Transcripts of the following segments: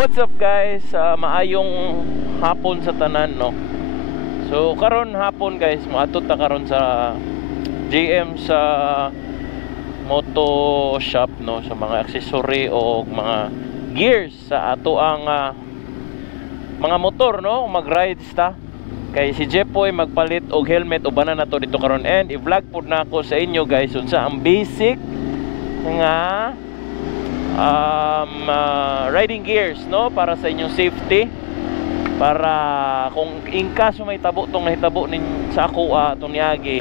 What's up guys? Maayong hapon sa tanan no. So karon hapon guys, maatot ta karon sa GM sa moto shop no, sa mga accessory o mga gears sa ato ang mga motor no, mag-rides ta. Kay si Jepoy magpalit og helmet o banan nato dito karon, and i-vlog pud na ako sa inyo guys unsa ang basic nga riding gears no, para sa inyong safety, para kung in kaso may tabo tong nahitabo nin sa ako tong niagi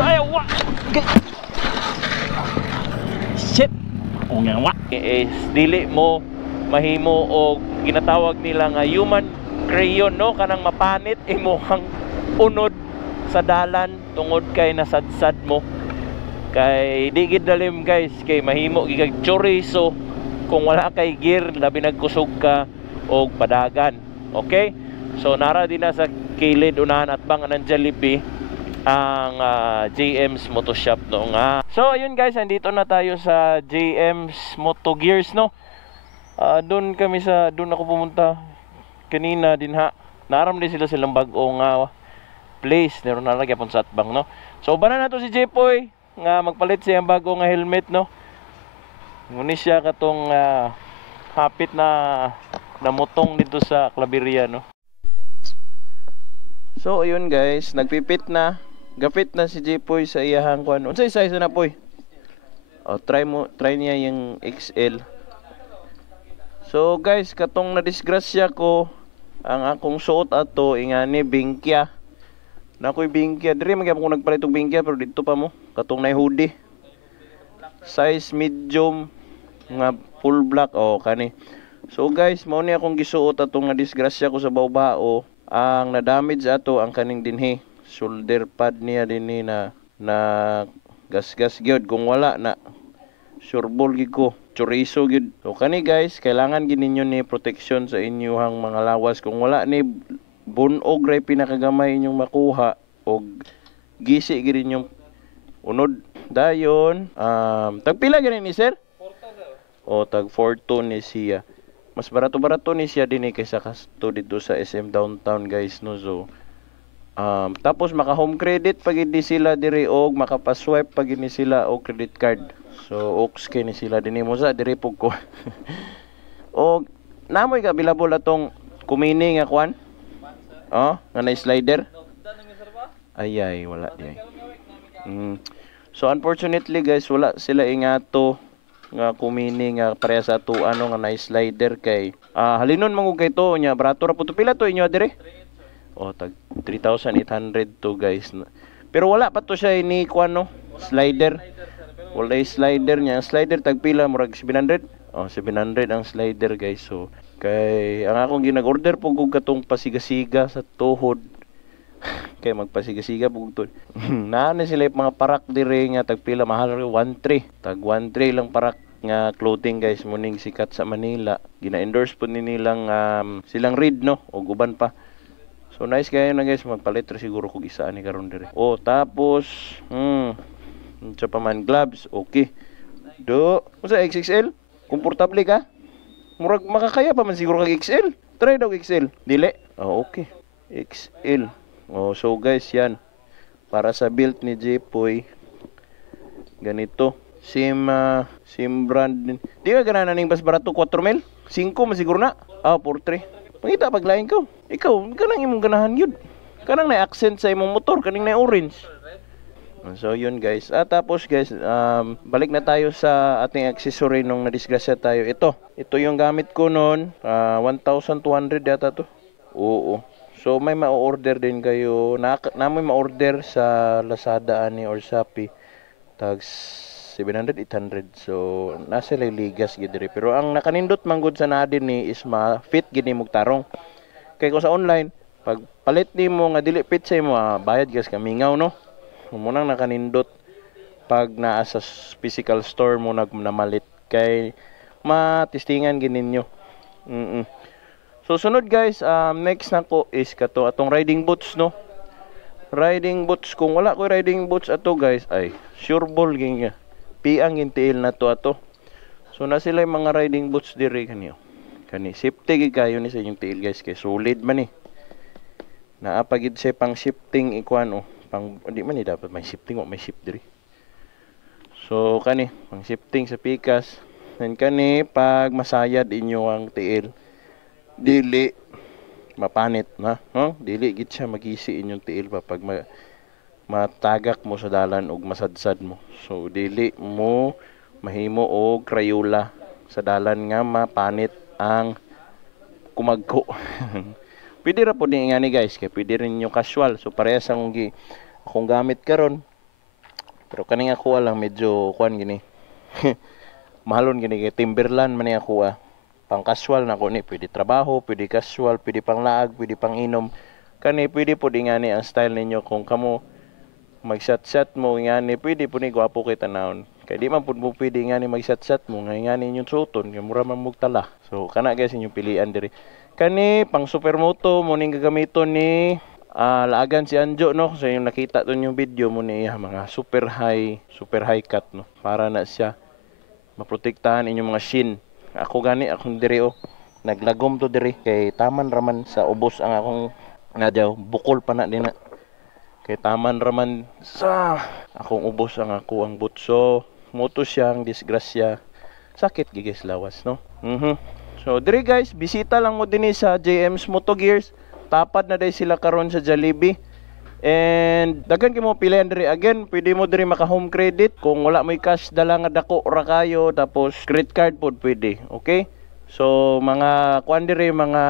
shit is dili mo mahimo og ginatawag nila nga human crayon no, kanang mapanit imong unod sa dalan tungod kay nasadsad mo. Kay di gid dalim guys, kay mahimo gigag chorizo kung wala kay gear, labi nagkusog ka og padagan. Okay? So nara din na sa kilid unahan at bang ng Jollibee ang JM's Moto Shop no nga. So ayun guys, andito na tayo sa JM's Moto Gears no. Doon ako pumunta kanina din ha. Naram din silang bag-ong place meron na lagi pon sa atbang no. So uban na nato si Jepoy nga magpalit siya ang bago nga helmet no. Ngunit siya katong hapit na namutong dito sa Claveria no. So ayun guys, nagpipit na, gapit na si Jepoy sa iyahang kuan. Unsay size na poy? Try niya yung XL. So guys, katong nadisgrasya ko, ang akong suot ato ingani bingkya. Nakoy bingkya dire magyapon ko nagpalit og bingkya, pero dito pa mo katong nay hoodie. Size medium nga full black kani. So guys, mao ni akong gisuot atong nadisgrasya ko sa bawbao. Ang na-damage ato ang kaning dinhi shoulder pad niya dinhi na gasgas gyud, kung wala na sureball gid ko, chorizo gid. So kani guys, kailangan gid ninyo ni protection sa inyong mga lawas. Kung wala ni bunog ray pinakagamay inyong makuha og gisi gid inyong unod dayon. Tagpila gani ni sir? Tag 4 ni siya. Mas barato ni siya din kaysa kasto dito sa SM Downtown guys no. So tapos maka home credit pag hindi sila diri og makapaswipe pag hindi sila og credit card. So okay ni sila din mo sa diri pug ko. Og namoy ka available atong kumini nga kwan. Nga na slider. Ay wala di. So unfortunately guys, wala sila ingato nga kumini nga pareha sa ato nga na slider kay halinon mangug kay to nya barato ra pud pila to inyo dire. Tag 3,800 to guys. Pero wala pa to siya ni kwan no, slider. Wala slider niya. Ang slider tag pila murag 700. 700 ang slider guys. So kay ang akong ginag-order pug katong pasigasiga sa tuhod. Kay magpasigasiga pug to. Naana sila mga parak dire nga tagpila mahal ri 1.3. Tag 1.3 lang parak nga clothing guys, muning sikat sa Manila. Gina-endorse pud ni nilang silang Reed no og uban pa. So nice kayo na guys, magpalit ra siguro kog isa ani karon dire. Tapos unsa pa man gloves, okay. Unsa XXL? Komportable ka? Murag makakaya pa man siguro kag XL. Try daw XL. Dili? Okay. XL. So guys, yan. Para sa build ni Jepoy. Ganito. Same brand. Di ka ganahan ning bas barato 4,000? 5 masiguro na. 4,3. Pangita paglain ko. Ikaw, kanang imong ganahan yun. Kanang na accent sa imong motor, kaning na orange. So yun guys. Tapos guys, balik na tayo sa ating accessory nung nadisgrasya tayo. Ito yung gamit ko noon. 1,200 yata to. Oo. So may ma-order din kayo. Namoy ma-order sa Lazada ani or Shopee. Tag 700, 800. So nasa ligas gid diri. Pero ang nakanindot manggod sa nadin ni is ma-fit gid ni mog tarong. Kay ko sa online, pag palit nimo nga dili fit sa imo, bayad gas kamingaw no. Munang nakanindot pag naa sa physical store mo namalit kay matistingan gid ninyo. So sunod guys, next nako is kato atong riding boots no. Riding boots, kung wala ko riding boots ato guys, ay sure ball ginya. Piang intiil na to ato. So na sila yung mga riding boots diri kanyo. Kani safety gid kayo ni sa inyong tiil guys kay solid man ni. Naa pa gid siya pang shifting ikuan oh. Pang di man ni dapat may shifting o may shift diri. So kani pang shifting sa pikas. Then kani pag masayad inyo ang tiil dili mapanit na, no? Dili gid siya magisi inyong tiil pa pag matagak mo sa dalan ug masadsad mo. So dili mo mahimo og Crayola sa dalan nga mapanit ang kumagko. Pwede ra po ni ngani guys, kay pwede rin yung casual. So parehas ang akong gamit karon. Pero kaning ako lang medyo kuan gini. Mahalon gini kay Timberland man ni ako pang casual na ko ni, pwede trabaho, pwede casual, pwede pang laag, pwede pang inom. Kani pwede po di ngani ang style ninyo kung kamo mag-shot mo ngani, pwede po ni gwapo kay tanawon. Kay di man pud mo pwede ngani mag-shot mo ngani inyong suoton, kay mura man mugtala. So kana guys inyong pilian diri. Kani pang supermoto mo ning gagamiton ni laagan si Anjo no. So yung nakita ton yung video mo ni mga super high cut no. Para na siya maprotektahan inyong mga shin. Ako gani akong diri naglagom to diri kay taman raman sa ubos ang akong nadyaw bukol pa na din na. Kay taman raman sa akong ubos ang butso. Moto siyang disgrasya. Sakit gigis lawas no. So diri guys, bisita lang mo dinhi sa JM's Moto Gears. Tapad na day sila karon sa Jollibee. And daghan kay mo pilihan diri again, pwede mo diri maka home credit kung wala mo cash dala nga dako ra kayo, tapos credit card pod pwede. Okay? So mga kuan diri, mga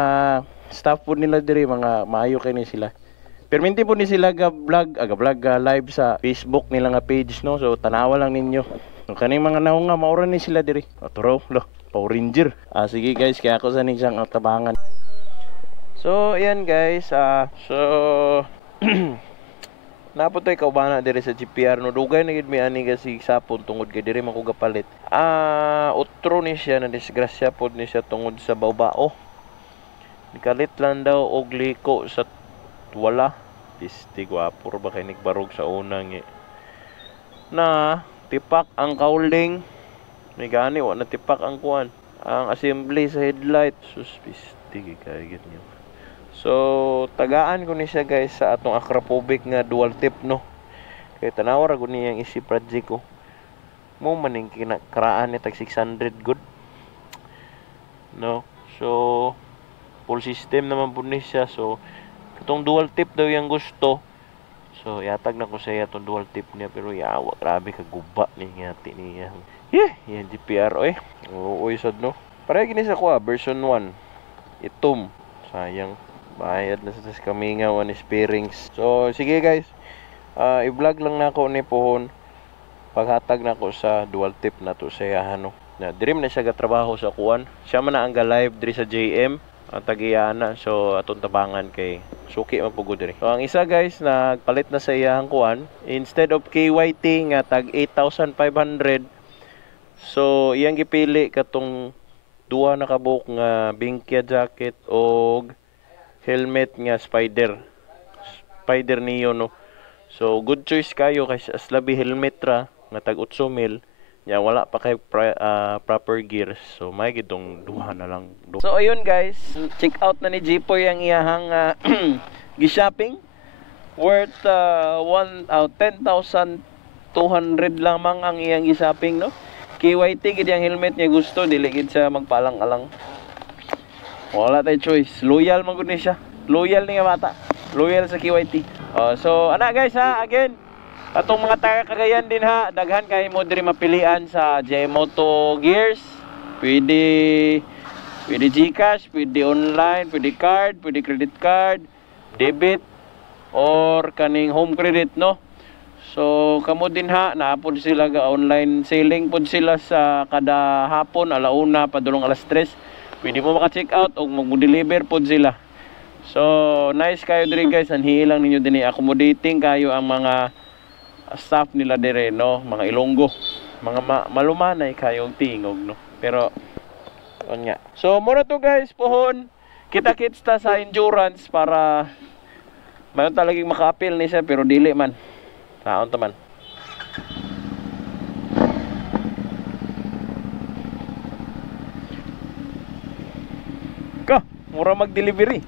staff pod nila diri, mga maayo kay ni sila. Perminti po ni sila vlog live sa Facebook nila nga page no. So tanawa lang ninyo. So kaning mga naong nga maura ni sila diri. Aturo lo, Power Ranger. Sige guys, kaya ako sa siyang tabangan. So ayan guys, so naputoy kaubana diri sa GPR no. Dugay na gid mi ani kasi sapon tungod kay diri man ko gapalit. Utro ni siya na disgrasya pod ni siya tungod sa bawbao. Nikalit lang daw og liko sa wala. Pisti gwapo ba kay nigbarog sa unang na tipak ang cowling. May gani wa na tipak ang kuan. Ang assembly sa headlight. Sus pisti kay gid niyo. So tagaan ko ni siya guys sa atong Acropovic nga dual tip no. Kay tanawa ra gud niyang isi project ko. Mo maning kinakaraan ni tag 600 good. No. So full system naman po ni siya. So itong dual tip daw yung gusto. So yatag na ko sa iya itong dual tip niya, pero yawa grabe kaguba ni ngati niya. Yan GPR oy sad no. Para gini sa ko version 1. Itom. Sayang. Bayad na sa kamingaw ani bearings. So sige guys. I-vlog lang nako ni pohon. Paghatag nako sa dual tip na to sa iya no. Na dream na siya gatrabaho sa kuan. Siya man na ang ga-live diri sa JM. Ang tagiyana, so atong tabangan kay suki man pugod diri. So ang isa guys nagpalit na sa iyang kuan, instead of KYT nga tag 8,500, so iyang gipili katong duha na kabuk nga Binkia jacket og helmet nga Spider Neo no. So good choice kayo kasi aslabi helmet ra nga tag 8,000. Ya wala pa kay proper gears. So may gitong duha na lang. So ayun guys, check out na ni Jipoy ang iyahang gi-shopping worth 10,200 lamang ang iyang gi-shopping no. KYT gid ang helmet niya gusto, dili gid siya magpalang-alang. Wala tay choice. Loyal man gud ni siya. Loyal ni nga bata. Loyal sa KYT. So ana guys again, atong mga taga Cagayan din daghan kay mo diri mapilian sa JM Moto Gears. Pwede GCash, pwede online, pwede card, pwede credit card, debit or kaning home credit no. So kamo din naapod sila ga online selling pod sila sa kada hapon alauna padulong alas 3. Pwede mo maka-check out o mag-deliver pod sila. So nice kayo diri guys, anhi lang ninyo dinhi, accommodating kayo ang mga staff nila dire no, mga Ilonggo, mga malumanay kayong tingog no. Pero on nga. So mura to guys pohon. Kita-kits ta sa endurance para mayon talagang maka-appeal ni siya pero dili man. Taon taman. Mura mag-delivery.